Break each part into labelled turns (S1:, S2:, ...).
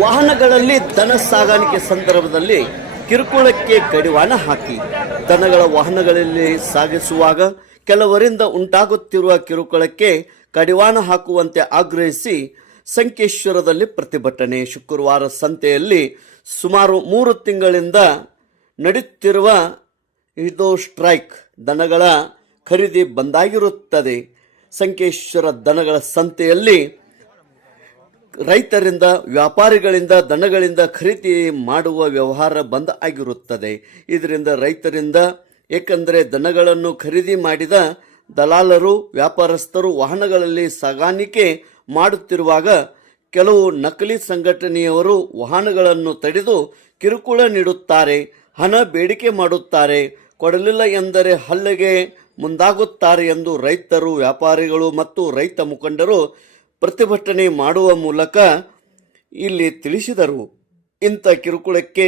S1: ವಾಹನಗಳಲ್ಲಿ ದನ ಸಾಗಾಣಿಕೆ ಸಂದರ್ಭದಲ್ಲಿ ಕಿರುಕುಳಕ್ಕೆ ಕಡಿವಾಣ ಹಾಕಿ ದನಗಳ ವಾಹನಗಳಲ್ಲಿ ಸಾಗಿಸುವಾಗ ಕೆಲವರಿಂದ ಉಂಟಾಗುತ್ತಿರುವ ಕಿರುಕುಳಕ್ಕೆ ಕಡಿವಾಣ ಹಾಕುವಂತೆ ಆಗ್ರಹಿಸಿ ಸಂಕೇಶ್ವರದಲ್ಲಿ ಪ್ರತಿಭಟನೆ ಶುಕ್ರವಾರ ಸಂತೆಯಲ್ಲಿ ಸುಮಾರು ಮೂರು ತಿಂಗಳಿಂದ ನಡೆಯುತ್ತಿರುವ ಇದು ಸ್ಟ್ರೈಕ್ ದನಗಳ ಖರೀದಿ ಬಂದಾಗಿರುತ್ತದೆ. ಸಂಕೇಶ್ವರ ದನಗಳ ಸಂತೆಯಲ್ಲಿ ರೈತರಿಂದ, ವ್ಯಾಪಾರಿಗಳಿಂದ, ದನಗಳಿಂದ ಖರೀದಿ ಮಾಡುವ ವ್ಯವಹಾರ ಬಂದ್ ಆಗಿರುತ್ತದೆ. ಇದರಿಂದ ರೈತರಿಂದ, ಏಕೆಂದರೆ ದನಗಳನ್ನು ಖರೀದಿ ಮಾಡಿದ ದಲಾಲರು, ವ್ಯಾಪಾರಸ್ಥರು ವಾಹನಗಳಲ್ಲಿ ಸಾಗಾಣಿಕೆ ಮಾಡುತ್ತಿರುವಾಗ ಕೆಲವು ನಕಲಿ ಸಂಘಟನೆಯವರು ವಾಹನಗಳನ್ನು ತಡೆದು ಕಿರುಕುಳ ನೀಡುತ್ತಾರೆ, ಹಣ ಬೇಡಿಕೆ ಮಾಡುತ್ತಾರೆ, ಕೊಡಲಿಲ್ಲ ಎಂದರೆ ಹಲ್ಲೆಗೆ ಮುಂದಾಗುತ್ತಾರೆ ಎಂದು ರೈತರು, ವ್ಯಾಪಾರಿಗಳು ಮತ್ತು ರೈತ ಮುಖಂಡರು ಪ್ರತಿಭಟನೆ ಮಾಡುವ ಮೂಲಕ ಇಲ್ಲಿ ತಿಳಿಸಿದರು. ಇಂಥ ಕಿರುಕುಳಕ್ಕೆ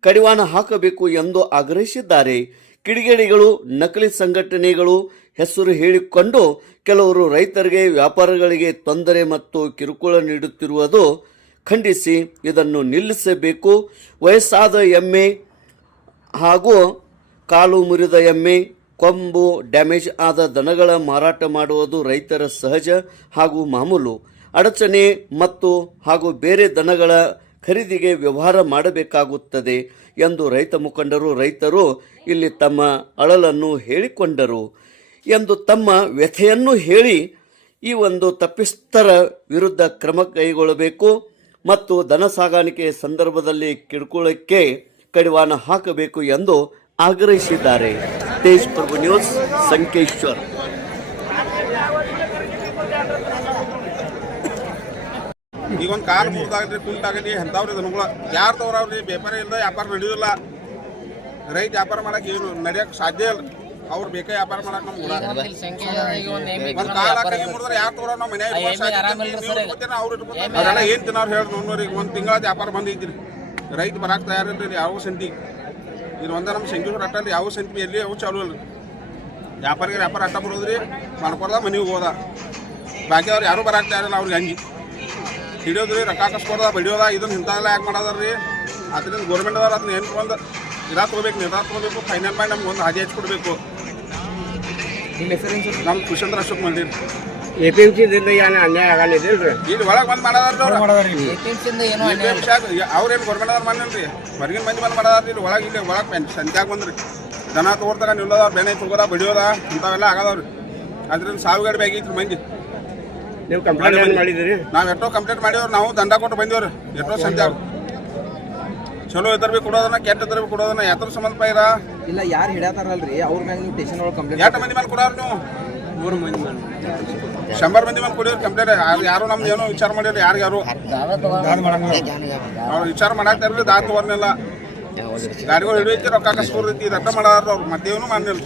S1: ಕಡಿವಾಣ ಹಾಕಬೇಕು ಎಂದು ಆಗ್ರಹಿಸಿದ್ದಾರೆ. ಕಿಡಿಗೇಡಿಗಳು, ನಕಲಿ ಸಂಘಟನೆಗಳು ಹೆಸರು ಹೇಳಿಕೊಂಡು ಕೆಲವರು ರೈತರಿಗೆ, ವ್ಯಾಪಾರಗಳಿಗೆ ತೊಂದರೆ ಮತ್ತು ಕಿರುಕುಳ ನೀಡುತ್ತಿರುವುದು ಖಂಡಿಸಿ. ಇದನ್ನು ನಿಲ್ಲಿಸಬೇಕು. ವಯಸ್ಸಾದ ಎಮ್ಮೆ ಹಾಗೂ ಕಾಲು ಮುರಿದ ಎಮ್ಮೆ ಕೊಂಬು, ಡ್ಯಾಮೇಜ್ ಆದ ದನಗಳ ಮಾರಾಟ ಮಾಡುವುದು ರೈತರ ಸಹಜ ಹಾಗೂ ಮಾಮೂಲು. ಅಡಚಣೆ ಮತ್ತು ಹಾಗೂ ಬೇರೆ ದನಗಳ ಖರೀದಿಗೆ ವ್ಯವಹಾರ ಮಾಡಬೇಕಾಗುತ್ತದೆ ಎಂದು ರೈತ ಮುಖಂಡರು ರೈತರು ಇಲ್ಲಿ ತಮ್ಮ ಅಳಲನ್ನು ಹೇಳಿಕೊಂಡರು ಎಂದು ತಮ್ಮ ವ್ಯಥೆಯನ್ನು ಹೇಳಿ ಈ ಒಂದು ತಪ್ಪಿಸ್ತರ ವಿರುದ್ಧ ಕ್ರಮ ಕೈಗೊಳ್ಳಬೇಕು ಮತ್ತು ದನ ಸಾಗಾಣಿಕೆ ಸಂದರ್ಭದಲ್ಲಿ ಕಿಡ್ಕೊಳ್ಳಕ್ಕೆ ಕಡಿವಾಣ ಹಾಕಬೇಕು ಎಂದು ಆಗ್ರಹಿಸಿದ್ದಾರೆ. ತೇಜ್ ಪ್ರಭು ನ್ಯೂಸ್ ಸಂಕೇಶ್ವರ್.
S2: ಈಗ ಒಂದು ಕಾಲ್ ಮುರಿದಾಗಲಿ ಕುಂಟಾಗಲಿ ಅಂಥವ್ರಿ ದನಗಳ ಯಾರು ತವ್ರವ್ರಿ ವ್ಯಾಪಾರ ಇಲ್ಲ ವ್ಯಾಪಾರ ನಡೆಯೋದಿಲ್ಲ. ರೈತ ವ್ಯಾಪಾರ ಮಾಡಕ್ಕೆ ಏನು ನಡೆಯಕ್ಕೆ ಸಾಧ್ಯ ಇಲ್ಲ. ಅವ್ರು ಬೇಕಾ ವ್ಯಾಪಾರ ಮಾಡಕ್ಕೆ ನಮ್ಗೆ ಒಂದು ಕಾಲ ಕೈ ಮುರಿದ್ರೆ ಯಾರು ತಗೋರ ನಮ್ಮ ಮನ್ಯಾಗ ಅವ್ರು ಇಟ್ಕೊತಾರೆ ಏನು ತಿನ್ನೋರು ಹೇಳಿ ನೋಡ್ರಿ ಈಗ ಒಂದು ತಿಂಗಳ ವ್ಯಾಪಾರ ಬಂದೈತಿ ರೈತ ಬರಾಕ್ ತಯಾರಿಲ್ರಿ ಯಾವ ಸಂತಿ ಇದು ಒಂದ ನಮ್ಮ ಸಂಗೀತ ಅಟ್ಟಲ್ಲಿ ಯಾವ ಸಂತಿ ಎಲ್ಲಿ ಯಾವ ಚಾಲು ಅಲ್ಲ ವ್ಯಾಪಾರಿಗೆ ವ್ಯಾಪಾರ ಅಟ್ಟ ಬರೋದ್ರಿ ಮಾಡ್ಕೊಡ್ದ ಮನೆಗೆ ಹೋದ ಬಾಕಿ ಅವ್ರು ಯಾರು ಬರಾಕ್ತಾ ಇರಲ್ಲ ಅವ್ರಿಗೆ ಹಂಗಿ. ಹಿಡಿಯೋದ್ರಿ ರೊಕ್ಕ ಕಸ್ಕೊಡ್ದ ಬಡಿಯೋದ ಇದನ್ನ ಇಂಥದ್ದೆಲ್ಲ ಯಾಕೆ ಮಾಡೋದ್ರಿ ಅದರಿಂದ ಗೌರ್ಮೆಂಟ್ ಅದಾರ ಅದನ್ನ ಏನು ಒಂದು ಇರಾ ತೊಗೋಬೇಕು ನಿರ್ಧಾರ ತೊಗೋಬೇಕು ಫೈನಲ್ ಮಾಡಿ ನಮ್ಗೆ ಒಂದು ಹಾದಿ ಹಚ್ಕೊಡ್ಬೇಕು
S3: ಕೊಡಬೇಕು.
S2: ನಮ್ಮ Kushandra Ashok Mandir.
S3: A P M ಸಿದಿಂದ ಏನು ಅನ್ಯಾಯ ಆಗಲಿದ್ದಿಲ್ರಿ
S2: ಇಲ್ಲಿ ಒಳಗೆ ಬಂದು
S4: ಎಪಿಎಂಸಿಯಿಂದ ಏನೋ
S2: ಅವ್ರೇನು ಗೌರ್ಮೆಂಟ್ ಅವ್ರು ಮಾಡಿಲ್ರಿ ಹೊರಗಿನ ಮಂದಿ ಬಂದು ಮಾಡೋದಾರ ಇಲ್ಲಿ ಒಳಗೆ ಇಲ್ಲಿ ಒಳಗೆ ಸಂತ್ಯಾಗ ಬಂದ್ರಿ. ದನ ತೋರ್ತಾರ ನಿಲ್ಲೋದ ಬೆನೆ ತುಗೋದ ಬಡಿಯೋದ ಇಂಥವೆಲ್ಲ ಆಗದವ್ರಿ. ಅದ್ರಿಂದ ಸಾವುಗಾಡಿ ಬೇಕಿತ್ತು ಮಂದಿ.
S3: ನೀವು ಕಂಪ್ಲೇಂಟ್ ಮಾಡಿದಿರಿ
S2: ನಾವು ಎಷ್ಟೋ ಕಂಪ್ಲೇಂಟ್ ಮಾಡಿವ್ರು ನಾವು ದಂಡ ಕೊಟ್ಟು ಬಂದಿವ್ರಿ. ಎಷ್ಟೋ ಸಂತ್ಯಾಗ ಚಲೋ ಇದ್ರ ಬಿ ಕೊಡೋದನ್ನ ಕೆಟ್ಟ ಇದ್ರ ಬಿ ಕೊಡೋದನ್ನ ಯಾತ್ರ ಸಂಬಂಧ ಪೈರ?
S4: ಇಲ್ಲ ಯಾರು ಹಿಡತಾರಲ್ರಿ ಅವ್ರ ಮೇಲೆ ನೀವು ಸ್ಟೇಷನ್ ಒಳಗೆ ಕಂಪ್ಲೇಂಟ್
S2: ಎಷ್ಟು ಮಂದಿ ಮೇಲೆ ಕೊಡೋರು ನೀವು? ಮೂರು ಮಂದಿ ಶಂಬರ್ ಮಂದಿ ಮೇಲೆ ಕುಡಿಯೋರು ಕಂಪ್ಲೇಂಟ್ ಯಾರು ನಮ್ದು ಏನೋ ವಿಚಾರ ಮಾಡಿರಿ ಯಾರು? ಯಾರು ಅವ್ರು ವಿಚಾರ ಮಾಡಾಕ್ತಾರ್ರಿ ಇರ್ಲಿ ದಾತು ತಗೋರ್ನೆಲ್ಲ ಗಾಡಿಗಳು ಹಿಡಿಯೈತಿ ರೊಕ್ಕ ಕಸ್ಕೊಡ್ತೈತಿ ಇದಟ್ಟ ಮಾಡಾರ ಅವ್ರು. ಮತ್ತೇನು ಮಾಡಿಲ್ಲ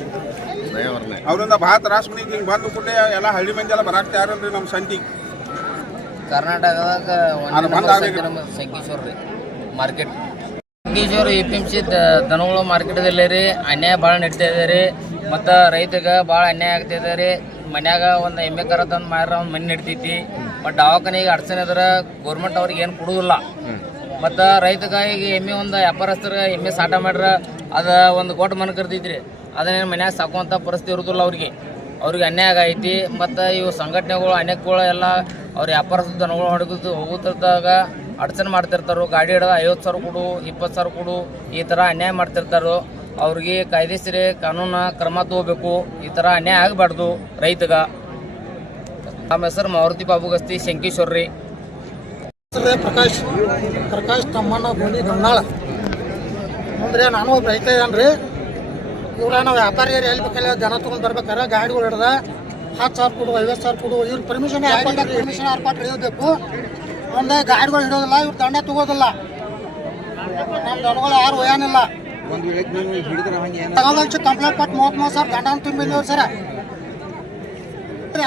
S2: ಅವರಿಂದ ಭಾಳ ತ್ರಾಸ ಬಂದೈತಿ ಹಿಂಗೆ ಬಂದು ಕೂಡಲೇ ಎಲ್ಲ ಹಳ್ಳಿ ಮಂದಿ ಎಲ್ಲ ಬರಾಕ್ ಯಾರಲ್ರಿ ನಮ್ಮ ಸಂತಿ
S4: ಕರ್ನಾಟಕದಾಗ. Sankeshwar market. Sankeshwar A P M C ದನಗಳು ಮಾರ್ಕೆಟದಲ್ಲಿ ರೀ. ಅನ್ಯಾಯ ಭಾಳ ನಡೀತಾ ಇದೆ ರೀ. ಮತ್ತು ರೈತಗೆ ಭಾಳ ಅನ್ಯಾಯ ಆಗ್ತಾ ಇದೆ ರೀ. ಮನ್ಯಾಗ ಒಂದು ಎಮ್ಮೆ ಕರ ತಂದು ಮಾರ ಒಂದು ಮನೆ ನಡಿತೈತಿ ಬಟ್ ದವಾಖಾನೆಗೆ ಅಡ್ಚಣೆ ಅದ್ರ ಗೌರ್ಮೆಂಟ್ ಅವ್ರಿಗೆ ಏನು ಕೊಡುವುದಿಲ್ಲ ಮತ್ತು ರೈತಗೆ ಈಗ ಎಮ್ಮೆ ಒಂದು ವ್ಯಾಪಾರಸ್ಥರ ಎಮ್ಮೆ ಸಾಟ ಮಾಡ್ರ ಅದು ಒಂದು ಗೊಟ್ಟು ಮನೆ ಕರ್ತೈತ್ರಿ ಅದನ್ನೇನು ಮನ್ಯಾಗ ಸಾಕುವಂಥ ಪರಿಸ್ಥಿತಿ ಇರೋದಿಲ್ಲ ಅವ್ರಿಗೆ. ಅವ್ರಿಗೆ ಅನ್ಯಾಯ ಆಗೈತಿ. ಮತ್ತು ಇವು ಸಂಘಟನೆಗಳು, ಅನೇಕಗಳು ಎಲ್ಲ ಅವ್ರ ವ್ಯಾಪಾರಸ್ಥ ದನಗಳು ಹೊಡಗುದು ಹೋಗುತ್ತಿದ್ದಾಗ ಅಡಚಣೆ ಮಾಡ್ತಿರ್ತಾರೋ. ಗಾಡಿ ಹಿಡಿದ ಐವತ್ತು ಸಾವಿರ ಕೊಡು, ಇಪ್ಪತ್ತು ಸಾವಿರ ಕೊಡು, ಈ ಥರ ಅನ್ಯಾಯ ಮಾಡ್ತಿರ್ತಾರೋ. ಅವ್ರಿಗೆ ಕಾಯ್ದೆಸರಿ ಕಾನೂನು ಕ್ರಮ ತಗೋಬೇಕು, ಈ ಥರ ಅನ್ಯಾಯ ಆಗಬಾರ್ದು ರೈತಗ. ನಮ್ಮ ಹೆಸರು ಮಾರುತಿ ಬಾಬು ಗಸ್ತಿ, ಶಂಕೇಶ್ವರ ರೀ.
S5: ಪ್ರಕಾಶ್. ಪ್ರಕಾಶ್ ತಮ್ಮಣ್ಣ ಗೋಣಿ ಗಮನಾಳ ಅಂದ್ರೆ ನಾನು ಒಬ್ಬ ರೈತ ಇದ್ದಾನ್ರಿ ಇವ್ರ ನಾವು ವ್ಯಾಪಾರಿಯರು ಎಲ್ಲಿ ಬೇಕಲ್ಲ ಜನ ತೊಗೊಂಡು ಬರ್ಬೇಕಾರೆ ಗಾಡಿಗಳು ಹಿಡ್ದ ಹತ್ತು ಸಾವಿರ ಕೊಡು ಐವತ್ತು ಸಾವಿರ ಕೊಡು, ಇವ್ರ ಪರ್ಮಿಷನ್ ಪರ್ಮಿಷನ್ ಏರ್ಪಾಟ್ ಹಿಡಿಯಬೇಕು ಒಂದು ಗಾಡಿಗಳು ಹಿಡೋದಿಲ್ಲ, ಇವ್ರು ದಂಡ ತಗೋದಿಲ್ಲ. ನಮ್ಮ ದನಗಳು ಯಾರು ಒಯ್ಯಾನಿಲ್ಲ.
S4: ಒಂದು ವೇಳೆ ನೀವು ಹಿಡಿದ್ರೆ ಹಂಗೆ
S5: ತಗೊಂಡ್ ಕಂಪ್ಲೇಂಟ್ ಕೊಟ್ಟು ಮೂವತ್ತ್ ಮೂವತ್ತು ಸಾವಿರ ಅಂತ ತುಂಬಿದ್ದೀವಿ ಸರ.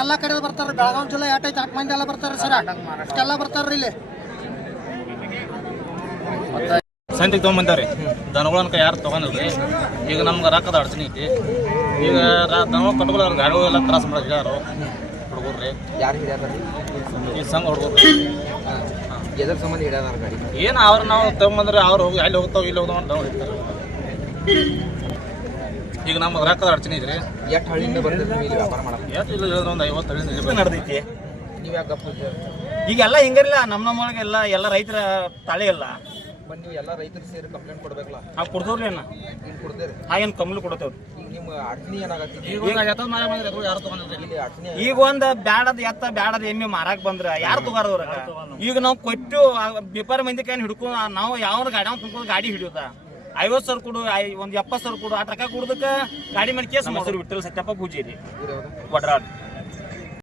S5: ಎಲ್ಲ ಕಡೆ ಬರ್ತಾರೆ ಬೆಳಗಾವಿ ಜಿಲ್ಲೆ ಎಟ್ಟೈತೆ ಹತ್ತು ಮಂದಿ ಎಲ್ಲ ಬರ್ತಾರೆ ಸರ. ಅಷ್ಟೆಲ್ಲ ಬರ್ತಾರ್ರಿ ಇಲ್ಲಿ.
S6: ಸಂತಿಗೆ ತೊಗೊಂಬಂತಾವ್ರಿ ದನಗಳನ್ನ ಯಾರು ತೊಗೊಂಡಿಲ್ರಿ? ಈಗ ನಮ್ಗೆ ರೊಕ್ಕದ ಅಡಚಣೆ ಐತಿ. ಈಗ ದನಗಳು ಕಟ್ಕೊಳ್ಳೋರು ಗಾಡಿಗಳು ಎಲ್ಲ ತ್ರಾಸ ಮಾಡಿದ್ರು ಹುಡುಗರು ರೀ
S4: ಯಾರು ಹಿಡಿಯತಾರ
S6: ಈ ಸಂಘ ಹುಡುಗರು
S3: ಎದ್ರ ಸಂಬಂಧ ಹಿಡಿಯಾದ ಗಾಡಿ?
S6: ಏನು ಅವ್ರು ನಾವು ತೊಗೊಂಬಂದ್ರೆ ಅವ್ರು ಹೋಗಿ ಅಲ್ಲಿ ಹೋಗ್ತಾವೆ ಇಲ್ಲಿ ಹೋಗ್ತಾವ ಅಂತ ಈಗ ನಮ್ಮ ರೊಕ್ಕದ ಅಡಚಣೆ ಇದ್ರಿ?
S3: ಎಷ್ಟು ಹಳ್ಳಿಯಿಂದ ಬರ್ತಿದ್ರಿ ಇಲ್ಲಿ ವ್ಯಾಪಾರ ಮಾಡಕ್ಕೆ
S6: ಎಷ್ಟು ಇಲ್ಲ ಹೇಳಿದ್ರೆ ಒಂದು ಐವತ್ತು ಹಳ್ಳಿಯಿಂದ.
S7: ನಡೆದೈತಿ?
S3: ನೀವು ಯಾಕೆ?
S7: ಈಗೆಲ್ಲ ಹಿಂಗಿರಲ್ಲ ನಮ್ಮ ನಮ್ಮೊಳಗೆ ಎಲ್ಲ ಎಲ್ಲ ರೈತರ ತಾಳೆ ಇಲ್ಲ.
S3: ಬಂದು ನೀವು ಎಲ್ಲ ರೈತರು ಸೇರಿ ಕಂಪ್ಲೇಂಟ್ ಕೊಡ್ಬೇಕಲ್ಲ?
S7: ನಾವು ಕೊಡ್ತೇವ್ರಿ ಅಣ್ಣ.
S3: ಹಿಂಗೆ ಕೊಡ್ತೇವೆ
S7: ಹಾಗೇನು ಕಮ್ಮಲು ಕೊಡ್ತೇವ್ರಿ.
S3: ಈಗ ನಿಮ್ಮ ಅಡ್ಚಣೆ ಏನಾಗತ್ತಿದೆ
S6: ಈಗ ಯಾರು ತಗೊಂಡಿಲ್ಲ
S3: ಇಲ್ಲಿ ಅಡ್ಚಣೆ
S7: ಈಗ ಒಂದ್ ಬ್ಯಾಡದ ಎತ್ತ ಬ್ಯಾಡದ ಎಮ್ಮೆ ಮಾರಾಕ್ ಬಂದ್ರ ಯಾರು ತಗೋರವ್ರ ಈಗ ನಾವು ಕೊಟ್ಟು ಬಿಪಾರ ಮಂದಿ ಕೈ ಹಿಡ್ಕೊಂಡು ನಾವು ಯಾವ ಗಾಡಿ ನಾವು ಗಾಡಿ ಹಿಡಿಯೋದ? ಐವತ್ತು ಸಾವಿರ ಕೊಡು ಐ- ಒಂದ್ ಎಪ್ಪತ್ತು ಸಾವಿರ ಕೊಡು ಆ ಟ್ರಕ ಕೊಡುದಕ್ಕೆ ಗಾಡಿ ಮೇಲೆ ಕೇಸ್ ಹೆಸರು ವಿಠಲ್ ಸತ್ಯಪ್ಪ ಪೂಜೆ ರೀ
S3: ಇರೋದು
S7: ಕೊಡ್ರಾಡ್